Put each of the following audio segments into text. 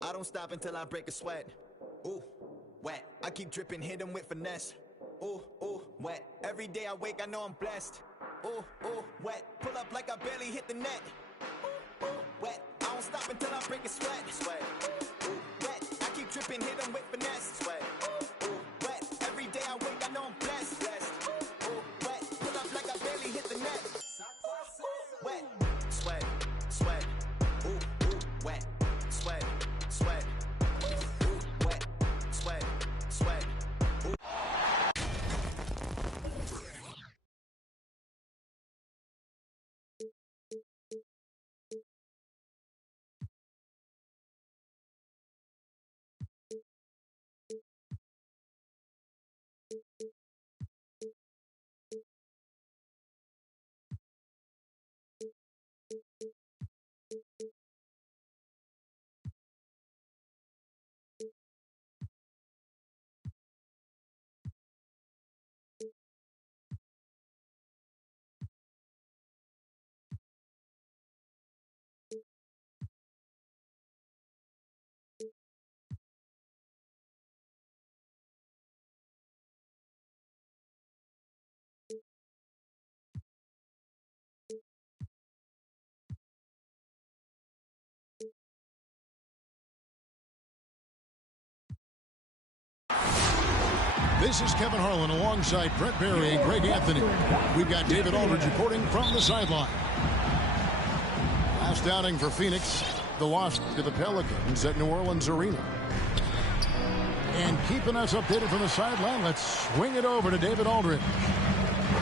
I don't stop until I break a sweat. Ooh, wet. I keep dripping, hit him with finesse. Ooh, ooh, wet. Every day I wake, I know I'm blessed. Ooh, ooh, wet. Pull up like I barely hit the net. Ooh, ooh, wet. I don't stop until I break a sweat. Sweat. Ooh, ooh, wet. I keep dripping, hit him with finesse. Sweat. Ooh, ooh, wet. Every day I wake, I know I'm blessed. Blessed. Ooh, ooh, wet. Pull up like I barely hit the net. Ooh, wet. Sweat. Sweat. Ooh, ooh, wet. Sweat. Sweat. Ooh, wet. Sweat. Sweat. Ooh. This is Kevin Harlan alongside Brett Barry and Greg Anthony. We've got David Aldridge reporting from the sideline. Last outing for Phoenix, the loss to the Pelicans at New Orleans Arena. And keeping us updated from the sideline, let's swing it over to David Aldridge.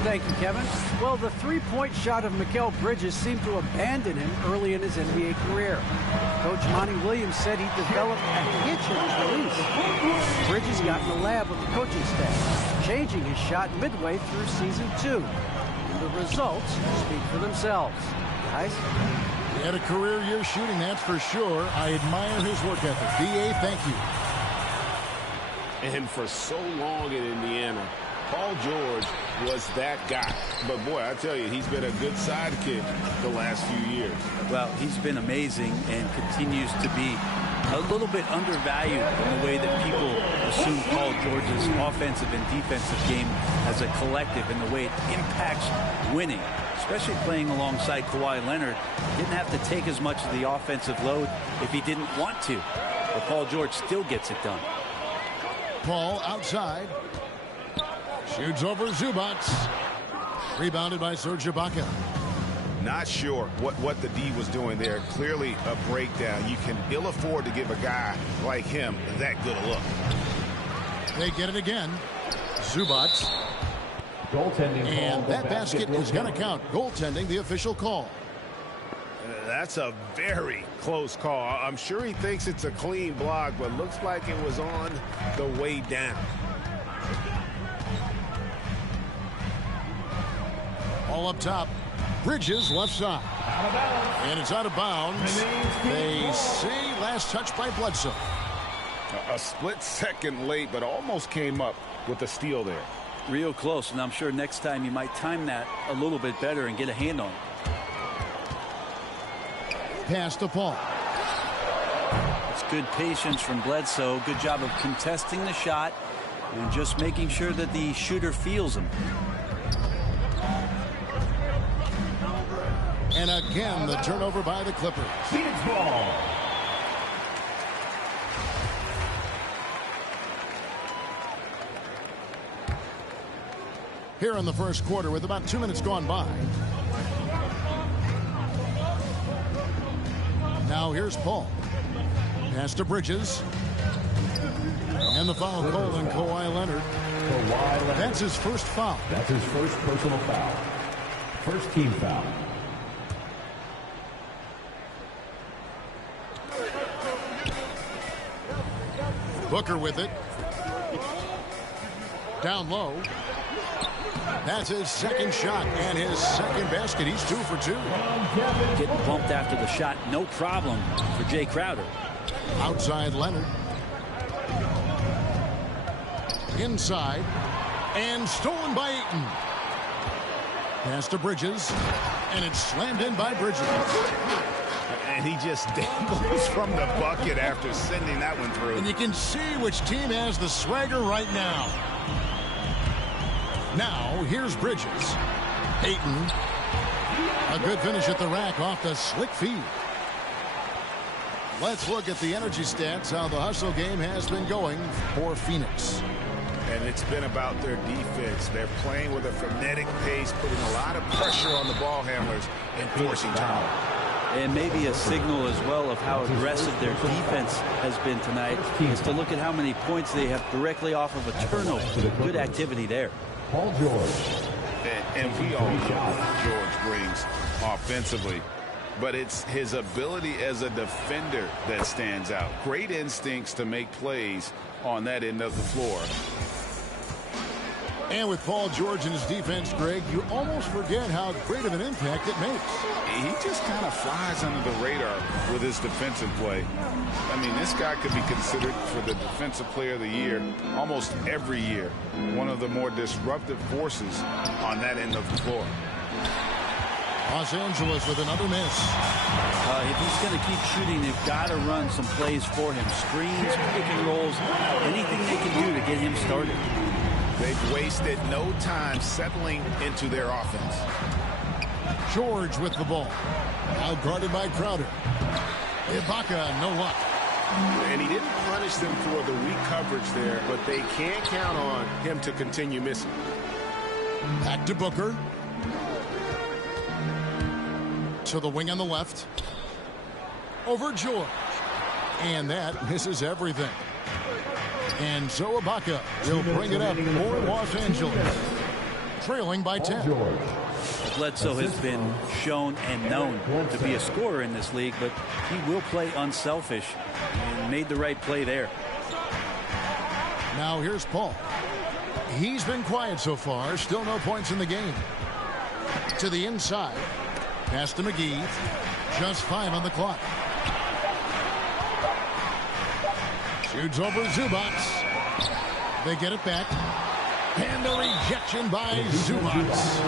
Thank you, Kevin. Well, the three-point shot of Mikal Bridges seemed to abandon him early in his NBA career. Coach Monty Williams said he developed a hitch in his release. Bridges got in the lab with the coaching staff, changing his shot midway through season 2. And the results speak for themselves. Guys? He had a career year shooting, that's for sure. I admire his work ethic. D.A., thank you. And for so long in Indiana, Paul George was that guy. But, boy, I tell you, he's been a good sidekick the last few years. Well, he's been amazing and continues to be a little bit undervalued in the way that people assume Paul George's offensive and defensive game as a collective and the way it impacts winning, especially playing alongside Kawhi Leonard. Didn't have to take as much of the offensive load if he didn't want to. But Paul George still gets it done. Paul outside. Shoots over Zubac. Rebounded by Serge Ibaka. Not sure what the D was doing there. Clearly a breakdown. You can ill afford to give a guy like him that good a look. They get it again. Zubac. Goaltending and call. that basket is going to count. Goaltending, the official call. That's a very close call. I'm sure he thinks it's a clean block, but looks like it was on the way down. All up top. Bridges left side. And it's out of bounds. They say last touch by Bledsoe. A split second late, but almost came up with the steal there. Real close, and I'm sure next time you might time that a little bit better and get a hand on it. Pass to Paul. It's good patience from Bledsoe. Good job of contesting the shot and just making sure that the shooter feels him. And again, the turnover by the Clippers. Phoenix ball. Here in the first quarter with about 2 minutes gone by. Now here's Paul. Pass to Bridges. And the foul called on Kawhi Leonard. That's his first foul. That's his first personal foul. First team foul. Booker with it. Down low. That's his second shot and his second basket. He's 2 for 2. Getting bumped after the shot, no problem for Jay Crowder. Outside Leonard. Inside. And stolen by Ayton. Pass to Bridges. And it's slammed in by Bridges. And he just dangles from the bucket after sending that one through. And you can see which team has the swagger right now. Now, here's Bridges. Ayton. A good finish at the rack off the slick feed. Let's look at the energy stats, how the hustle game has been going for Phoenix. And it's been about their defense. They're playing with a frenetic pace, putting a lot of pressure on the ball handlers and forcing turnover. And maybe a signal as well of how aggressive their defense has been tonight is to look at how many points they have directly off of a turnover. Good activity there. Paul George. And we all know what George brings offensively. But it's his ability as a defender that stands out. Great instincts to make plays on that end of the floor. And with Paul George and his defense, Greg, you almost forget how great of an impact it makes. He just kind of flies under the radar with his defensive play. I mean, this guy could be considered for the Defensive Player of the Year almost every year. One of the more disruptive forces on that end of the floor. Los Angeles with another miss. If he's going to keep shooting, they've got to run some plays for him. Screens, pick and rolls, anything they can do to get him started. They've wasted no time settling into their offense. George with the ball. Out guarded by Crowder. Ibaka, no luck. And he didn't punish them for the weak coverage there, but they can't count on him to continue missing. Back to Booker. To the wing on the left. Over George. And that misses everything. And so Ibaka will bring it up for Los Angeles. Trailing by 10. Bledsoe has been shown and known to be a scorer in this league, but he will play unselfish and made the right play there. Now here's Paul. He's been quiet so far. Still no points in the game. To the inside. Pass to McGee. Just 5 on the clock. Shoots over Zubats. They get it back. And a rejection by Zubats.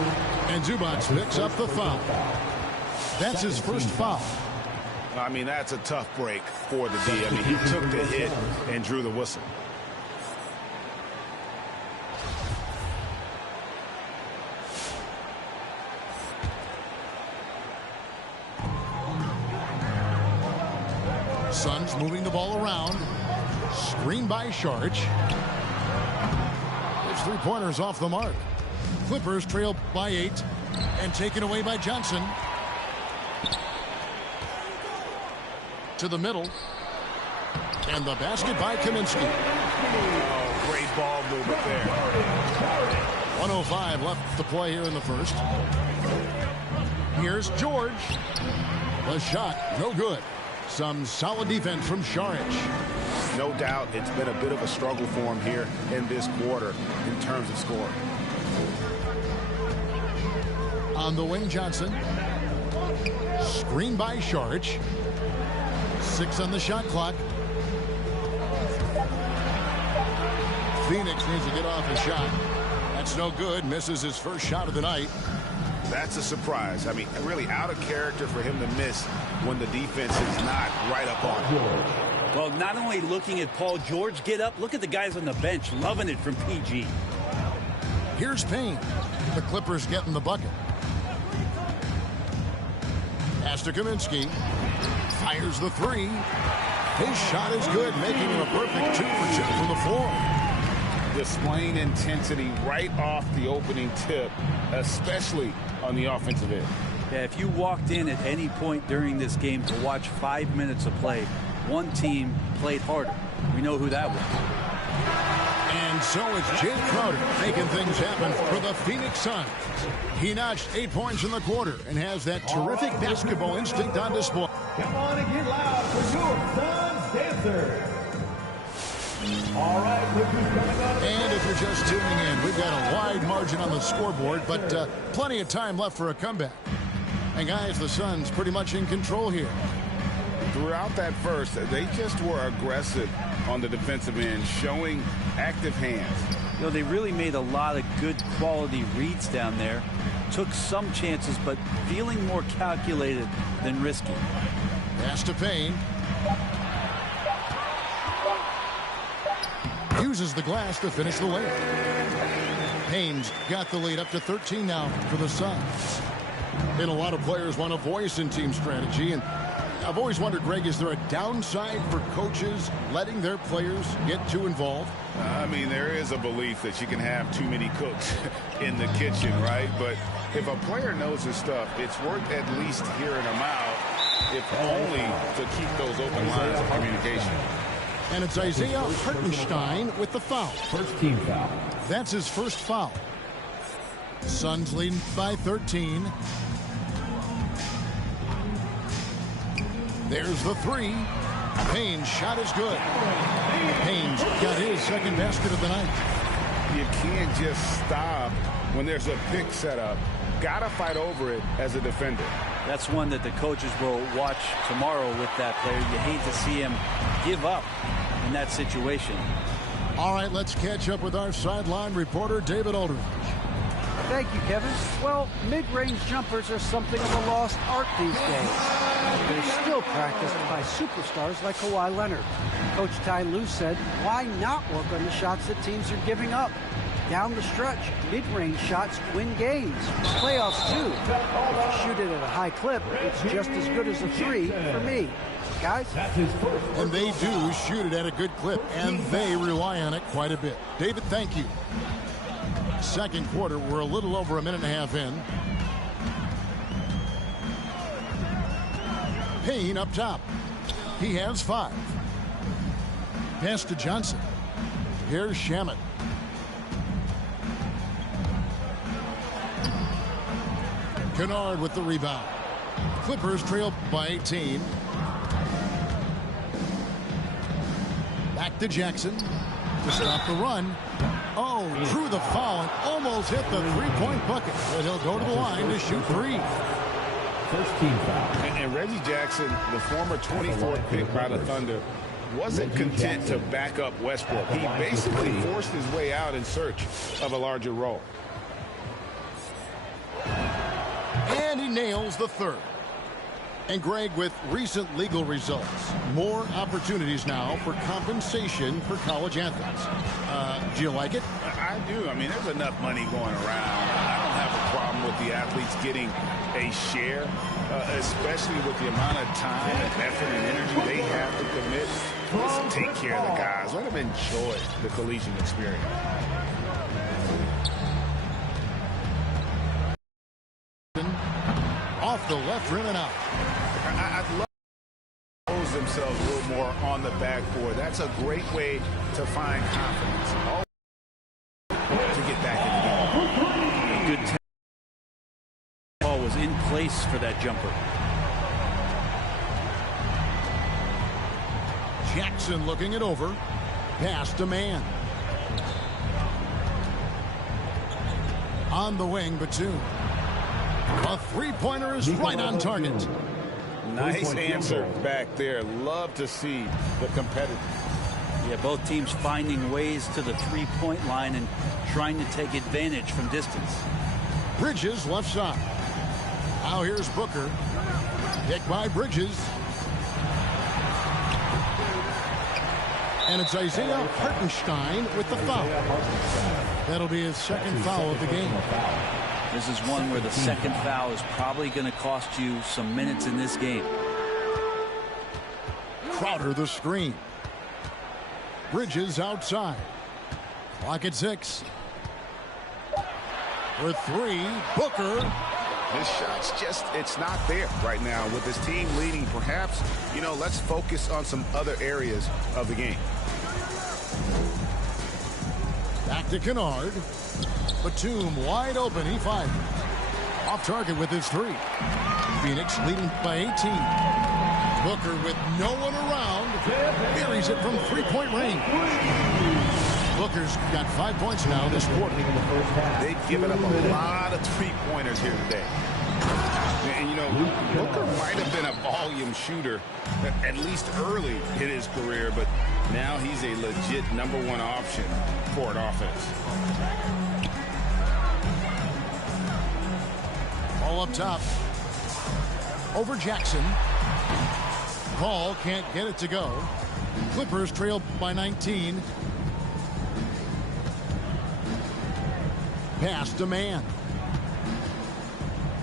And Zubats picks up the foul. That's his first foul. I mean, that's a tough break for the D. I mean, he took the hit and drew the whistle. Suns moving the ball around. Screen by Saric. His three-pointers off the mark. Clippers trail by 8 and taken away by Johnson. To the middle. And the basket by Kaminsky. Oh, great ball movement there. 1:05 left to play here in the first. Here's George. The shot, no good. Some solid defense from Saric. No doubt it's been a bit of a struggle for him here in this quarter in terms of scoring. On the wing, Johnson. Screen by Saric. 6 on the shot clock. Phoenix needs to get off his shot. That's no good. Misses his first shot of the night. That's a surprise. I mean, really out of character for him to miss when the defense is not right up on him. Well, not only looking at Paul George get up, look at the guys on the bench loving it from PG. Here's Payne. The Clippers getting the bucket. Pass to Kaminsky. Fires the 3. His shot is good, making him a perfect 2 for 2 from the floor. Displaying intensity right off the opening tip, especially on the offensive end. Yeah, if you walked in at any point during this game to watch 5 minutes of play, one team played harder. We know who that was. And so it's Jay Crowder making things happen for the Phoenix Suns. He notched 8 points in the quarter and has that terrific basketball instinct on display. Come on and get loud for your Suns dancers. All right, and if you're just tuning in, we've got a wide margin on the scoreboard, but plenty of time left for a comeback. And guys, the Suns pretty much in control here. Throughout that first, they just were aggressive on the defensive end, showing active hands. You know, they really made a lot of good quality reads down there. Took some chances, but feeling more calculated than risky. Pass to Payne. Uses the glass to finish the layup. Payne's got the lead up to 13 now for the Suns. And a lot of players want a voice in team strategy. And I've always wondered, Greg, is there a downside for coaches letting their players get too involved? I mean, there is a belief that you can have too many cooks in the kitchen, right? But if a player knows his stuff, it's worth at least hearing them out, if only to keep those open lines of communication. And it's Isaiah Hartenstein with the foul. First team foul. That's his first foul. Suns leading by 13. There's the three. Payne's shot is good. Payne's got his second basket of the night. You can't just stop when there's a pick set up. Gotta fight over it as a defender. That's one that the coaches will watch tomorrow with that player. You hate to see him give up in that situation. All right, let's catch up with our sideline reporter, David Aldridge. Thank you, Kevin. Well, mid-range jumpers are something of a lost art these days. They're still practiced by superstars like Kawhi Leonard. Coach Ty Lue said, why not work on the shots that teams are giving up? Down the stretch, mid-range shots win games. Playoffs, too. If you shoot it at a high clip, it's just as good as a three for me. Guys? And they do shoot it at a good clip, and they rely on it quite a bit. David, thank you. Second quarter, we're a little over a minute and a half in. Payne up top. He has 5. Pass to Johnson. Here's Shamet. Kennard with the rebound. Clippers trail by 18. Back to Jackson to stop the run. Oh, drew the foul and almost hit the three-point bucket. But he'll go to the line to shoot 3. First team foul. And Reggie Jackson, the former 24th pick by the Thunder, wasn't content to back up Westbrook. He basically forced his way out in search of a larger role. And he nails the third. And Greg, with recent legal results, more opportunities now for compensation for college athletes. Do you like it? I do. I mean, there's enough money going around. I don't have a problem with the athletes getting a share, especially with the amount of time and effort and energy they have to commit. Let's take care of the guys. Let them enjoy the collegiate experience. Off the left rim and out. I'd love to pose themselves a little more on the backboard. That's a great way to find confidence. To get back in the game. Good ball was in place for that jumper. Jackson looking it over. Pass to man. On the wing, Batum. A three-pointer is right on target. Nice answer back there. Love to see the competitive. Yeah, both teams finding ways to the three-point line and trying to take advantage from distance. Bridges left side. Now here's Booker. Picked by Bridges. And it's Isaiah Hartenstein with the foul. That'll be his second foul of the game. This is one where the second foul is probably going to cost you some minutes in this game. Crowder the screen. Bridges outside. Clock at 6. For 3, Booker. His shot's just, it's not there right now with his team leading. Perhaps, let's focus on some other areas of the game. Back to Kennard. Batum wide open. He fired. Off target with his 3. Phoenix leading by 18. Booker with no one around. Buries it from three-point range. Booker's got 5 points now this quarter. They've given up a lot of three-pointers here today. And, Booker might have been a volume shooter, at least early in his career, but now he's a legit #1 option for an offense. All up top. Over Jackson. Paul can't get it to go. Clippers trail by 19. Pass to man.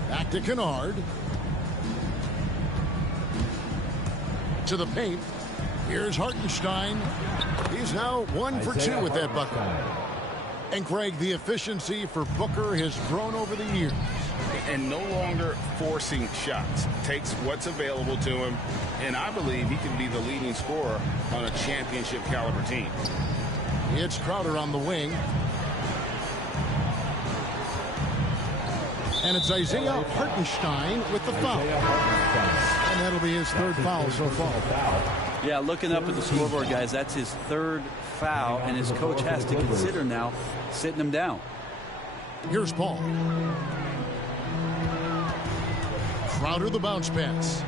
Back to Kennard. To the paint. Here's Hartenstein. He's now 1 for 2 with that bucket. And Craig, the efficiency for Booker has grown over the years. And no longer forcing shots. Takes what's available to him, and I believe he can be the leading scorer on a championship caliber team. It's Crowder on the wing. And it's Isaiah Hartenstein with the foul. And that'll be his third foul so far. Yeah, looking up at the scoreboard, guys, that's his third foul, and his coach has to consider now sitting him down. Here's Paul. Crowder the bounce pass.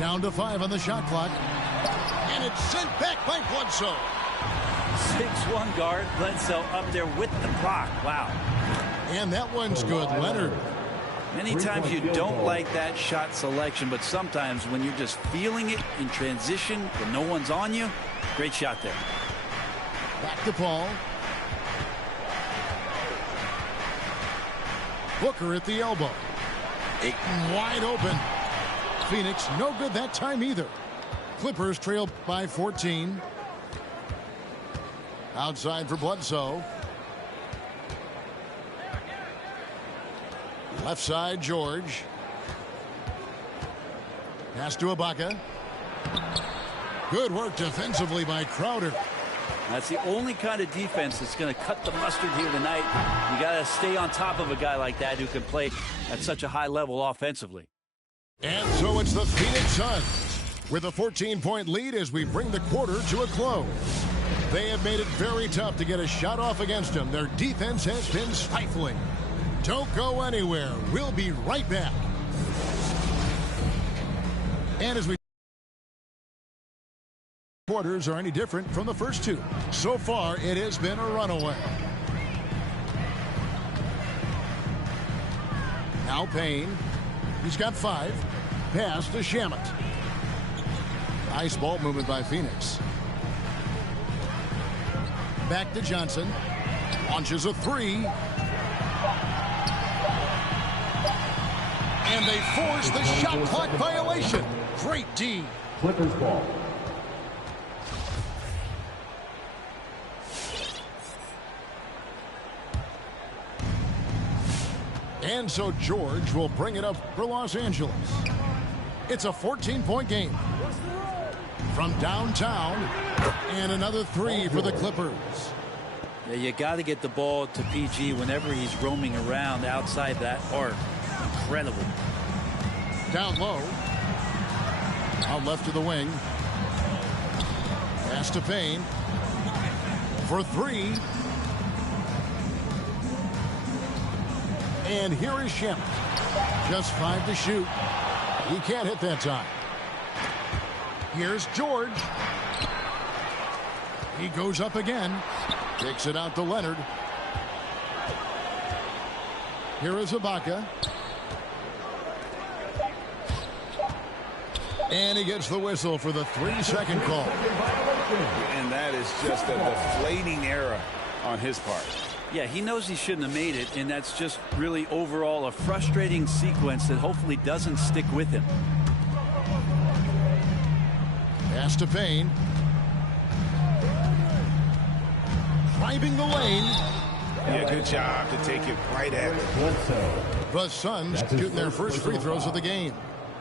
Down to 5 on the shot clock. And it's sent back by Bledsoe. 6'1" guard, Bledsoe up there with the block. Wow. And that one's good. Leonard. Many times you don't like that shot selection, but sometimes when you're just feeling it in transition when no one's on you, great shot there. Back to Paul. Booker at the elbow. Ayton wide open. Phoenix no good that time either. Clippers trail by 14. Outside for Bledsoe. Left side, George. Pass to Ibaka. Good work defensively by Crowder. That's the only kind of defense that's going to cut the mustard here tonight. You got to stay on top of a guy like that who can play at such a high level offensively. And so it's the Phoenix Suns with a 14-point lead as we bring the quarter to a close. They have made it very tough to get a shot off against them. Their defense has been stifling. Don't go anywhere. We'll be right back. And as we quarters are any different from the first two. So far, it has been a runaway. Now Payne. He's got 5. Pass to Shamet. Nice ball movement by Phoenix. Back to Johnson. Launches a 3. And they force the shot clock violation. Great D. Clippers ball. And so George will bring it up for Los Angeles. It's a 14-point game. From downtown, and another 3 for the Clippers. Yeah, you got to get the ball to PG whenever he's roaming around outside that arc. Incredible. Down low. Out left to the wing. Pass to Payne. For 3. And here is Shamet. Just 5 to shoot. He can't hit that time. Here's George. He goes up again. Takes it out to Leonard. Here is Ibaka. And he gets the whistle for the 3-second call. And that is just a deflating error on his part. Yeah, he knows he shouldn't have made it, and that's just really overall a frustrating sequence that hopefully doesn't stick with him. Pass to Payne. Driving the lane. Yeah, good job to take it right at it. The Suns shooting their first free throws of the game.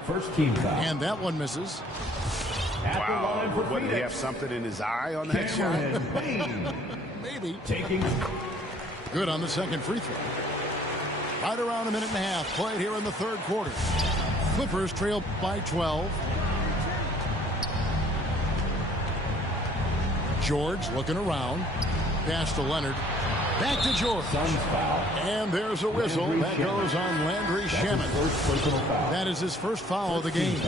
First team foul. And that one misses. At the line for What, did he have Phoenix, something in his eye on that shot? Cameron Payne. Maybe. Taking Good on the second free throw. Right around a minute and a half played here in the third quarter. Clippers trail by 12. George looking around. Pass to Leonard. Back to George. Suns foul. And there's a whistle. That goes on Landry Shamet. First personal foul. That is his first foul of the game.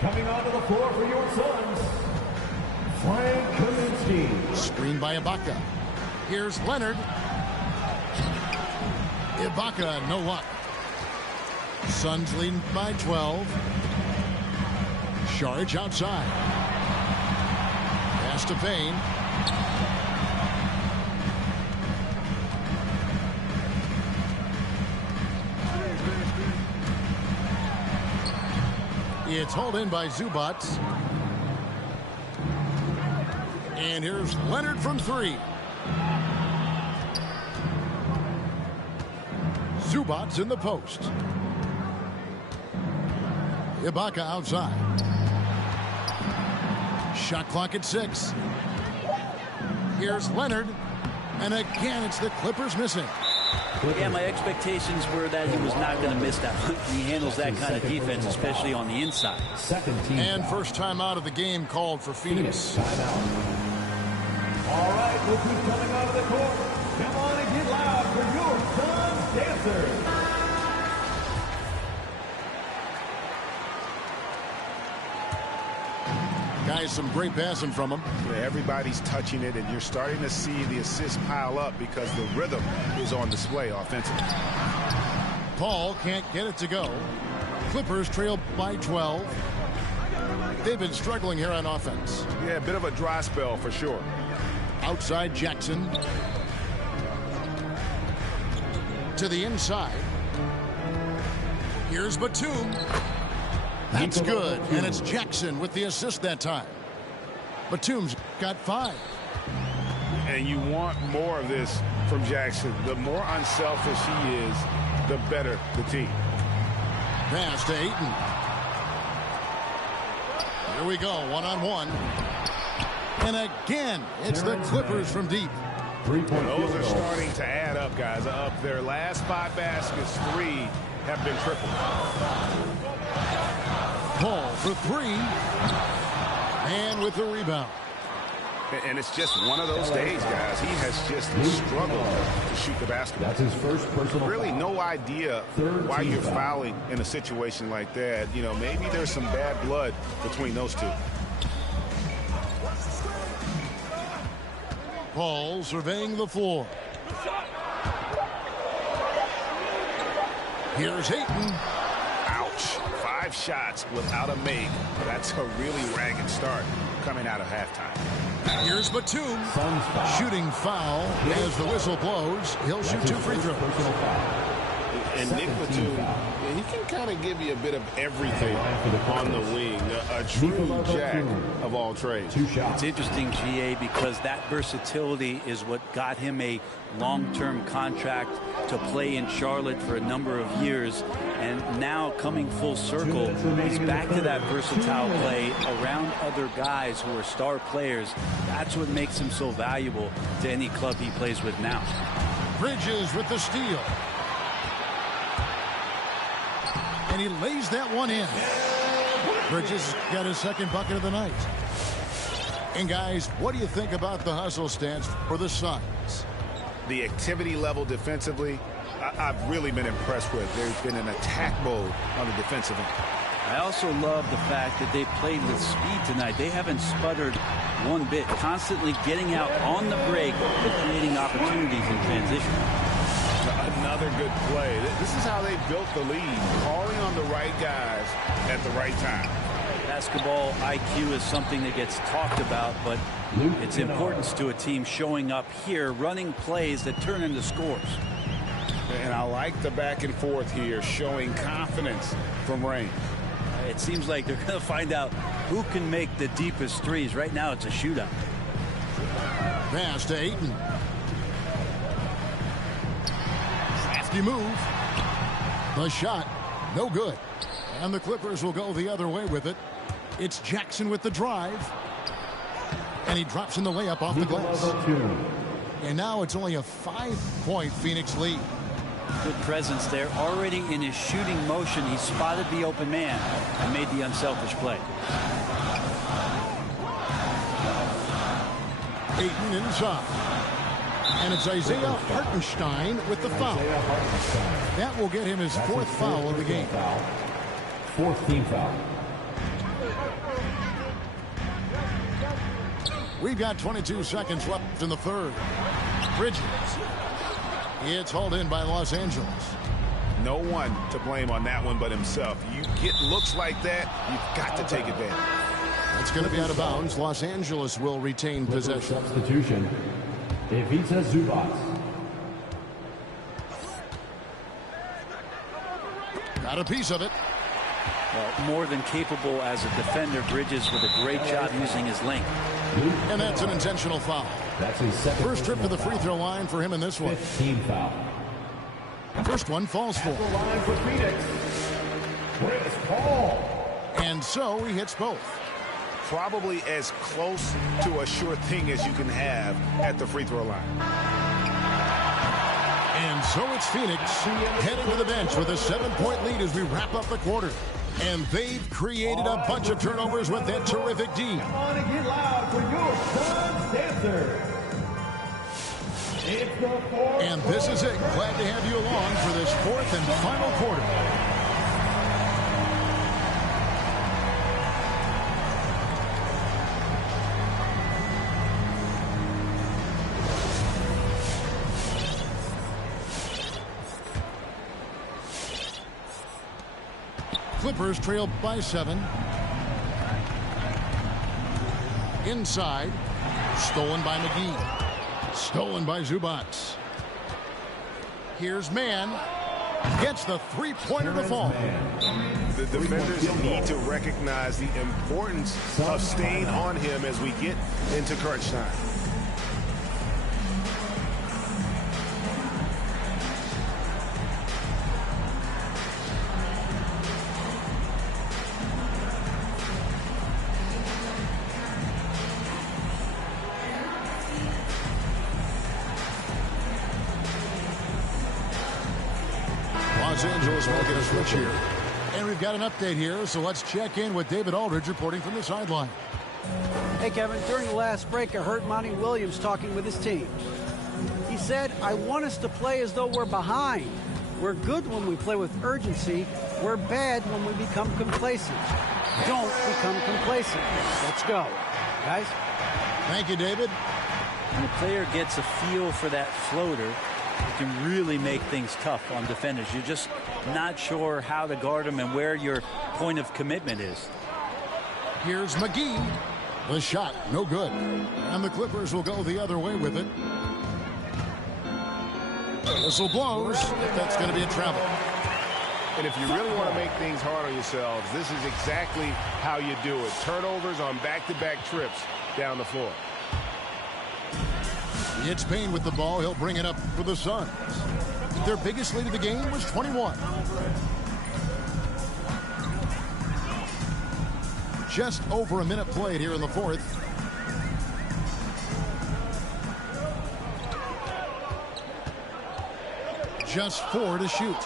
Coming onto the floor for your Suns, Frank Kaminsky. Screen by Ibaka. Here's Leonard. Ibaka, no luck. Suns leading by 12. Charge outside. Pass to Payne. It's hauled in by Zubac. And here's Leonard from three. Zubac in the post. Ibaka outside. Shot clock at 6. Here's Leonard. And again, it's the Clippers missing. Yeah, my expectations were that he was not going to miss that one. He handles that kind of defense, especially on the inside. And first time out of the game called for Phoenix. All right, look who's coming out of the court. Come on and get loud for your Suns dancers. Guys, some great passing from him. Yeah, everybody's touching it, and you're starting to see the assists pile up because the rhythm is on display offensively. Paul can't get it to go. Clippers trail by 12. They've been struggling here on offense. Yeah, a bit of a dry spell for sure. Outside Jackson. To the inside. Here's Batum. It's good, and it's Jackson with the assist that time. Batum's got 5. And you want more of this from Jackson. The more unselfish he is, the better the team. Pass to Ayton. Here we go, one-on-one. And again, it's the Clippers from deep. Those are starting to add up, guys. Up their last 5 baskets, 3 have been triple. Paul for 3. And with the rebound. And it's just one of those days, guys. He has just struggled to shoot the basketball. That's his first personal Really foul. no idea why you're fouling in a situation like that. You know, maybe there's some bad blood between those two. Paul surveying the floor. Here's Ayton. Ouch. 5 shots without a make. That's a really ragged start coming out of halftime. Here's Batum. Shooting foul as the whistle blows. He'll shoot 2 free throws. And Nick Batum, he can kind of give you a bit of everything on the wing. A true jack of all trades. It's interesting, GA, because that versatility is what got him a long-term contract to play in Charlotte for a number of years. And now coming full circle, he's back to that versatile play around other guys who are star players. That's what makes him so valuable to any club he plays with now. Bridges with the steal. And he lays that one in. Bridges got his second bucket of the night. And guys, what do you think about the hustle stance for the Suns? The activity level defensively, I've really been impressed with. There's been an attack mode on the defensive end. I also love the fact that they played with speed tonight. They haven't sputtered one bit, constantly getting out on the break and creating opportunities in transition. Another good play. This is how they built the lead, calling on the right guys at the right time. Basketball IQ is something that gets talked about, but its importance to a team showing up here, running plays that turn into scores. And I like the back and forth here, showing confidence from range. It seems like they're going to find out who can make the deepest threes. Right now, it's a shootout. Pass to Ayton. Crafty move. The shot, no good. And the Clippers will go the other way with it. It's Jackson with the drive. And he drops in the layup off the glass. And now it's only a 5-point Phoenix lead. Good presence there. Already in his shooting motion, he spotted the open man and made the unselfish play. Ayton inside. And it's Isaiah Hartenstein with the foul. That will get him his 4th foul of the game. 4th team foul. We've got 22 seconds left in the 3rd. Bridges. It's hauled in by Los Angeles. No one to blame on that one but himself. You get looks like that, you've got to take advantage. That's going to be out of bounds. Los Angeles will retain possession. Substitution. Ivica Zubac. Got a piece of it. Well, more than capable as a defender. Bridges with a great job using his length. And that's an intentional foul. That's his second. First trip to the free throw line for him in this one. Team foul. First one falls for. The line for Phoenix. Chris Paul. And so he hits both. Probably as close to a sure thing as you can have at the free throw line. And so it's Phoenix heading to the bench with a 7-point lead as we wrap up the quarter. And they've created a bunch of turnovers with that terrific D. Come on and get loud for your Suns Dancers. It's the fourth. And this is it. Glad to have you along for this fourth and final quarter. Clippers trail by 7. Inside. Stolen by McGee. Stolen by Zubac. Here's Mann. Gets the three-pointer to fall. The defenders need to recognize the importance of staying on him as we get into crunch time. Los Angeles making a switch here. And we've got an update here, so let's check in with David Aldridge reporting from the sideline. Hey, Kevin, during the last break, I heard Monty Williams talking with his team. He said, I want us to play as though we're behind. We're good when we play with urgency. We're bad when we become complacent. Don't become complacent. Let's go. Guys? Thank you, David. When a player gets a feel for that floater, it can really make things tough on defenders. You're just not sure how to guard them and where your point of commitment is. Here's McGee. The shot, no good. And the Clippers will go the other way with it. Whistle blows. That's going to be a travel. And if you really want to make things hard on yourselves, this is exactly how you do it. Turnovers on back-to-back trips down the floor. It's Payne with the ball. He'll bring it up for the Suns. Their biggest lead of the game was 21. Just over a minute played here in the fourth. Just 4 to shoot.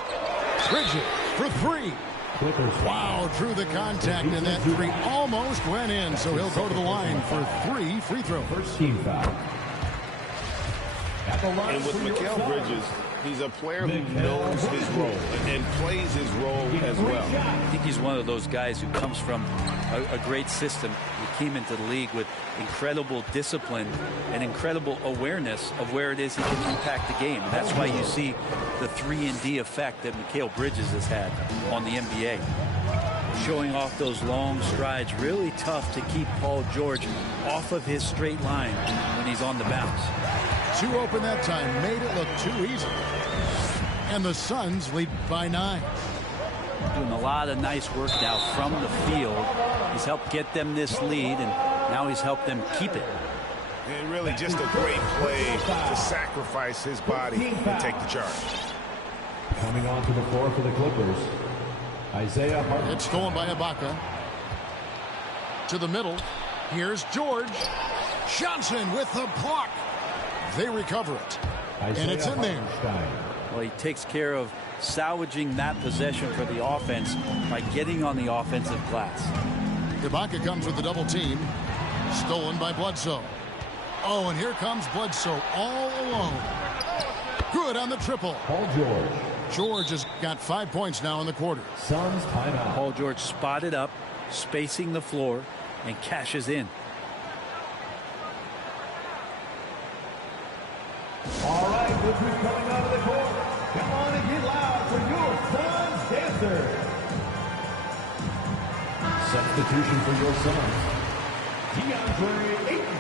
Bridges for 3. Wow, drew the contact, and that 3 almost went in, so he'll go to the line for 3 free throws. First team foul. And with Mikal Bridges, he's a player who knows his role and plays his role as well. I think he's one of those guys who comes from a great system. He came into the league with incredible discipline and incredible awareness of where it is he can impact the game. And that's why you see the 3-and-D effect that Mikal Bridges has had on the NBA. Showing off those long strides, really tough to keep Paul George off of his straight line when he's on the bounce. 2 open that time, made it look too easy. And the Suns lead by 9. Doing a lot of nice work now from the field. He's helped get them this lead, and now he's helped them keep it. And really just a great play to sacrifice his body and take the charge. Coming onto the floor for the Clippers, Isaiah Harden. It's stolen by Ibaka. To the middle. Here's George. Johnson with the block. They recover it. And it's in there. Well, he takes care of salvaging that possession for the offense by getting on the offensive glass. Ibaka comes with the double team. Stolen by Bledsoe. Oh, and here comes Bledsoe all alone. Good on the triple. Paul George. George has got 5 points now in the quarter. Suns timeout. Paul George spotted up, spacing the floor, and cashes in. All right, this is coming out of the court. Come on and get loud for your Substitution for your son, DeAndre Ayton.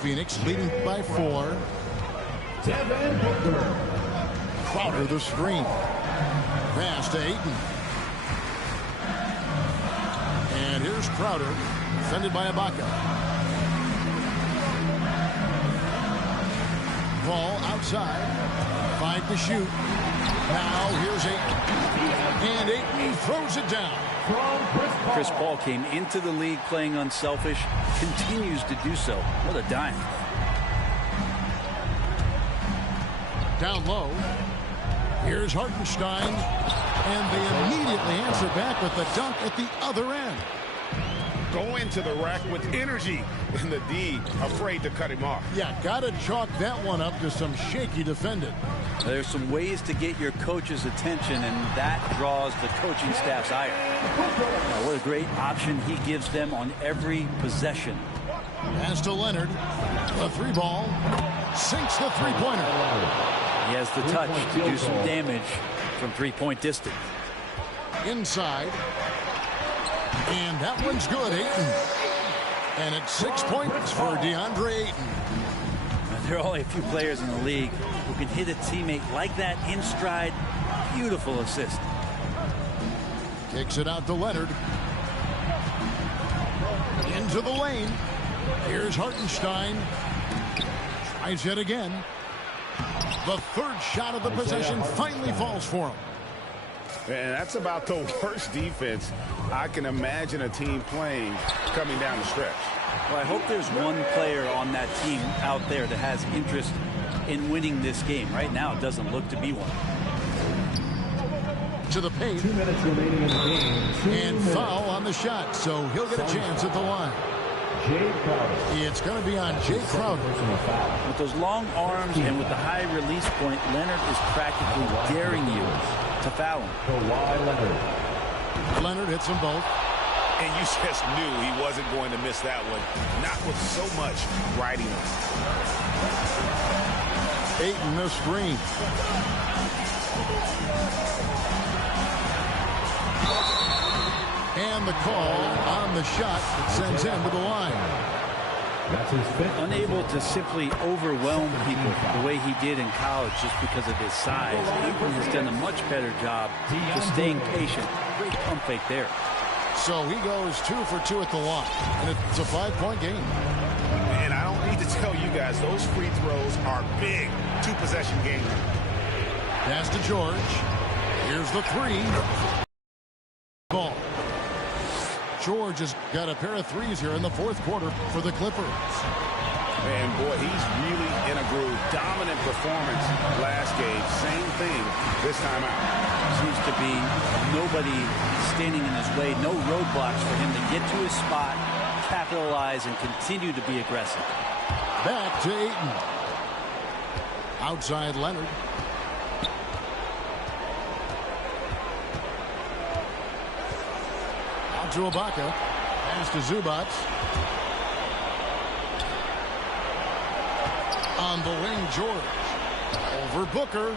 Phoenix leading by 4. Devin Booker. Crowder the screen. Pass to Ayton. And here's Crowder, defended by Ibaka. Ball outside. 5 to shoot. Now here's Ayton. And Ayton throws it down. Chris Paul came into the league playing unselfish, continues to do so. What a dime. Down low. Here's Hartenstein. And they immediately answer back with the dunk at the other end. Go into the rack with energy, and the D afraid to cut him off. Yeah, gotta chalk that one up to some shaky defending. There's some ways to get your coach's attention, and that draws the coaching staff's ire. Now, what a great option he gives them on every possession. Pass to Leonard. The 3 ball. Sinks the 3-pointer. He has the touch to do some damage from 3-point distance. Inside. And that one's good, Ayton. And it's 6 points for DeAndre Ayton. There are only a few players in the league who can hit a teammate like that in stride. Beautiful assist. Kicks it out to Leonard. Into the lane. Here's Hartenstein. Tries yet again. The 3rd shot of the possession finally falls for him. And that's about the worst defense I can imagine a team playing coming down the stretch. Well, I hope there's one player on that team out there that has interest in winning this game. Right now, it doesn't look to be one. To the paint. 2 minutes remaining in the game. And foul on the shot, so he'll get a chance at the line. Jay Crowder. It's going to be on Jay Crowder. With those long arms and with the high release point, Leonard is practically daring you to foul him. Kawhi Leonard. Leonard hits them both. And you just knew he wasn't going to miss that one. Not with so much riding on. Ayton the screen. And the call on the shot that sends him to the line. That's his 5th. Unable to simply overwhelm people the way he did in college just because of his size. Ayton has done a much better job just staying patient. Great pump fake there. So he goes 2 for 2 at the line. And it's a 5-point game. And I don't need to tell you guys, those free throws are big 2-possession games. Pass to George. Here's the 3. Ball. George has got a pair of 3s here in the 4th quarter for the Clippers. And boy, he's really in a groove. Dominant performance last game. Same thing this time out. Seems to be nobody standing in his way. No roadblocks for him to get to his spot, capitalize, and continue to be aggressive. Back to Ayton. Outside Leonard. Out to Ibaka. Pass to Zubac. On the wing, George. Over Booker.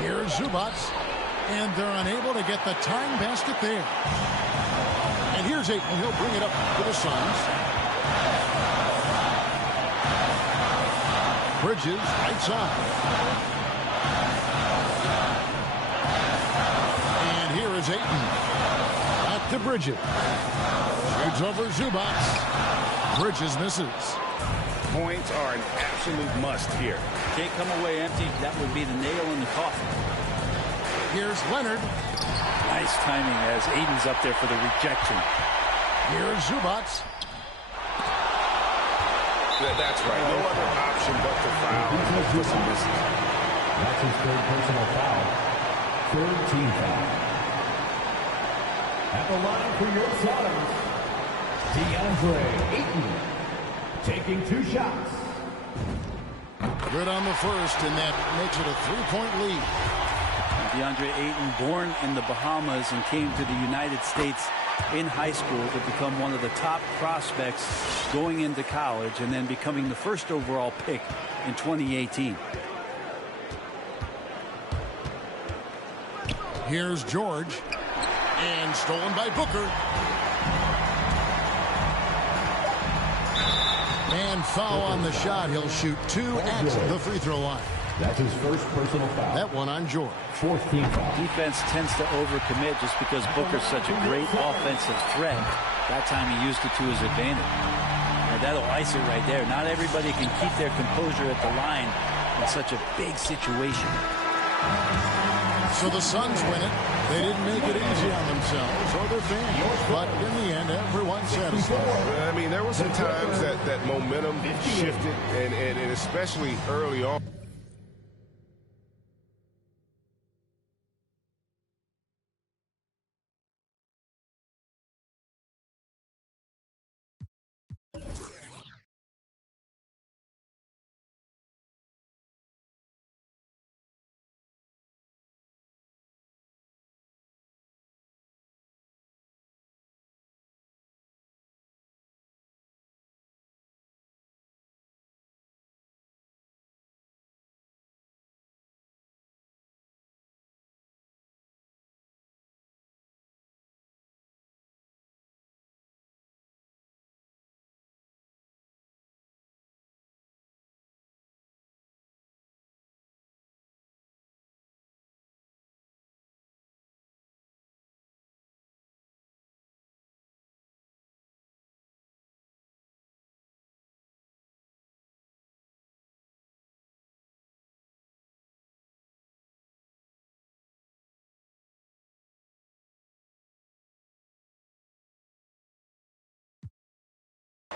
Here's Zubac. And they're unable to get the time basket there. And here's Ayton. He'll bring it up to the Suns. Bridges, right side. And here is Ayton. Back to Bridges. Shoots over Zubac. Bridges misses. Points are an absolute must here. Can't come away empty. That would be the nail in the coffin. Here's Leonard. Nice timing as Ayton's up there for the rejection. Here's Zubac. That's right. No other option but to foul. For some misses. That's his 3rd personal foul. 3rd team foul. At the line for your Suns, DeAndre Ayton. Taking 2 shots. Good on the first, and that makes it a 3-point lead. DeAndre Ayton, born in the Bahamas and came to the United States in high school to become one of the top prospects going into college and then becoming the 1st overall pick in 2018. Here's George. And stolen by Booker. And foul on the shot. He'll shoot 2 at the free throw line. That's his first personal foul. That one on George. Fourth team foul. Defense tends to overcommit just because Booker's such a great offensive threat. That time he used it to his advantage. And that'll ice it right there. Not everybody can keep their composure at the line in such a big situation. So the Suns win it. They didn't make it easy on themselves or their fans. But in the end, everyone's satisfied. I mean, there were some times that momentum shifted, and especially early on.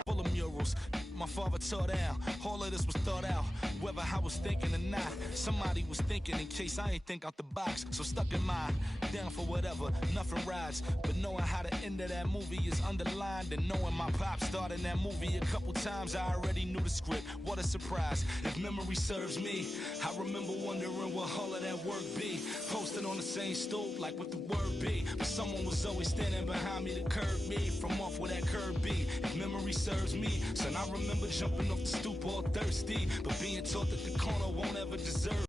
Full of murals, my father tore down. All of this was thought out, whether I was thinking or not. Somebody was thinking in case I ain't think out the box. So stuck in mind, down for whatever, nothing rides. But knowing how the end of that movie is underlined, and knowing my pop starred in that movie a couple times, I already knew the script. What a surprise. If memory serves me, I remember wondering what all of that work be. Posted on the same stoop like what the word be. But someone was always standing behind me to curb me from off where that curb be. If memory serves me, son, I remember jumping off the stoop all thirsty, but being taught that the corner won't ever deserve